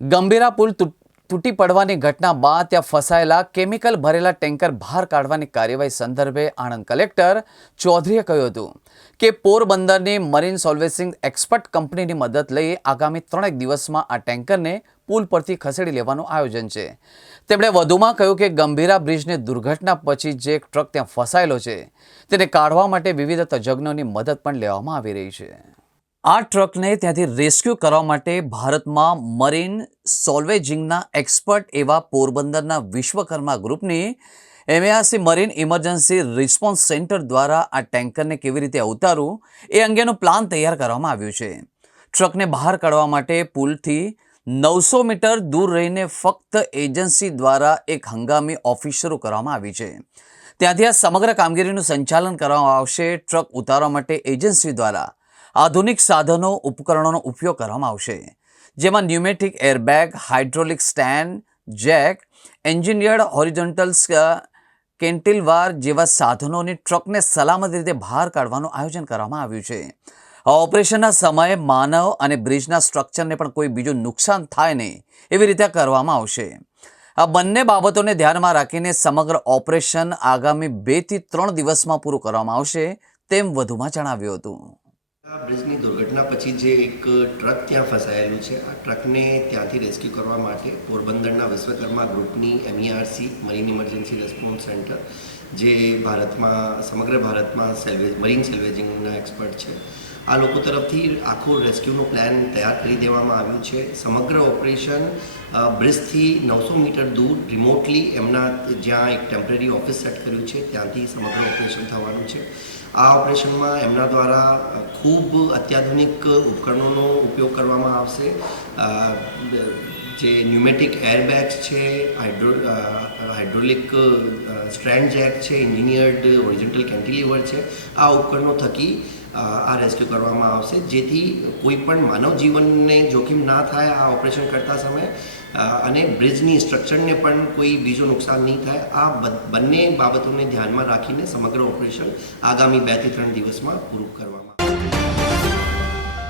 ગંભીરા પુલ તૂટી પડવાની ઘટના બાદ ત્યાં ફસાયેલા કેમિકલ ભરેલા ટેન્કર બહાર કાઢવાની કાર્યવાહી સંદર્ભે આણંદ કલેક્ટર ચૌધરીએ કહ્યું હતું કે પોરબંદરની મરીન સોલ્વેસિંગ એક્સપર્ટ કંપનીની મદદ લઈ આગામી ત્રણેક દિવસમાં આ ટેન્કરને પુલ પરથી ખસેડી લેવાનું આયોજન છે. તેમણે વધુમાં કહ્યું કે ગંભીરા બ્રિજની દુર્ઘટના પછી જે ટ્રક ત્યાં ફસાયેલો છે, તેને કાઢવા માટે વિવિધ તજજ્ઞોની મદદ પણ લેવામાં આવી રહી છે. આ ટ્રકને ત્યાંથી રેસ્ક્યુ કરવા માટે ભારતમાં મરીન સોલ્વેજિંગના એક્સપર્ટ એવા પોરબંદરના વિશ્વકર્મા ગ્રુપની MARC marine emergency response centre દ્વારા આ ટેન્કરને કેવી રીતે ઉતારવું એ અંગેનો પ્લાન તૈયાર કરવામાં આવ્યું છે. ટ્રકને બહાર કાઢવા માટે પુલથી નવસો મીટર દૂર રહીને ફક્ત એજન્સી દ્વારા એક હંગામી ઓફિસ શરૂ કરવામાં આવી છે. ત્યાંથી આ સમગ્ર કામગીરીનું સંચાલન કરવામાં આવશે. ટ્રક ઉતારવા માટે એજન્સી દ્વારા આધુનિક સાધનો, ઉપકરણોનો ઉપયોગ કરવામાં આવશે. જેમાં pneumatic airbag, hydraulic stand, jack, engineered horizontal cantilever જેવા સાધનોની ટ્રકને સલામત રીતે બહાર કાઢવાનું આયોજન કરવામાં આવ્યું છે. ઓપરેશનના સમયે માનવ અને બ્રિજના સ્ટ્રક્ચરને પણ કોઈ બીજું નુકસાન થાય નહીં એવી રીતે કરવામાં આવશે. આ બંને બાબતોને ધ્યાનમાં રાખીને સમગ્ર ઓપરેશન આગામી બેથી ત્રણ દિવસમાં પૂરું કરવામાં આવશે તેમ વધુમાં જણાવ્યું હતું. બ્રિજની દુર્ઘટના પછી જે એક ટ્રક ત્યાં ફસાયેલું છે, આ ટ્રકને ત્યાંથી રેસ્ક્યુ કરવા માટે પોરબંદરના વિશ્વકર્મા ગ્રુપની MERC marine emergency response centre જે ભારતમાં, સમગ્ર ભારતમાં સેલ્વેજ મરીન સેલ્વેજિંગના એક્સપર્ટ છે આ લોકો તરફથી આખો રેસ્ક્યુનો પ્લાન તૈયાર કરી દેવામાં આવ્યું છે. સમગ્ર ઓપરેશન બ્રિજથી નવસો મીટર દૂર, રિમોટલી એમના જ્યાં એક ટેમ્પરરી ઓફિસ સેટ કર્યું છે, ત્યાંથી સમગ્ર ઓપરેશન થવાનું છે. આ ઓપરેશનમાં એમના દ્વારા ખૂબ અત્યાધુનિક ઉપકરણોનો ઉપયોગ કરવામાં આવશે. જે ન્યુમેટિક એરબેગ્સ છે, હાઇડ્રો હાઇડ્રોલિક સ્ટ્રેન્ડ જેક છે, ઇન્જિનિયર્ડ ઓરિજિનલ કેન્ટિલીવર છે, આ ઉપકરણો થકી આ રેસ્ક્યુ કરવામાં આવશે. જેથી કોઈ પણ માનવ જીવનને જોખમ ના થાય આ ઓપરેશન કરતા સમયે અને બ્રિજની સ્ટ્રક્ચરને પણ કોઈ બીજું નુકસાન નહીં થાય. આ બંને બાબતોને ધ્યાનમાં રાખીને સમગ્ર ઓપરેશન આગામી બેથી ત્રણ દિવસમાં પૂરું કરવામાં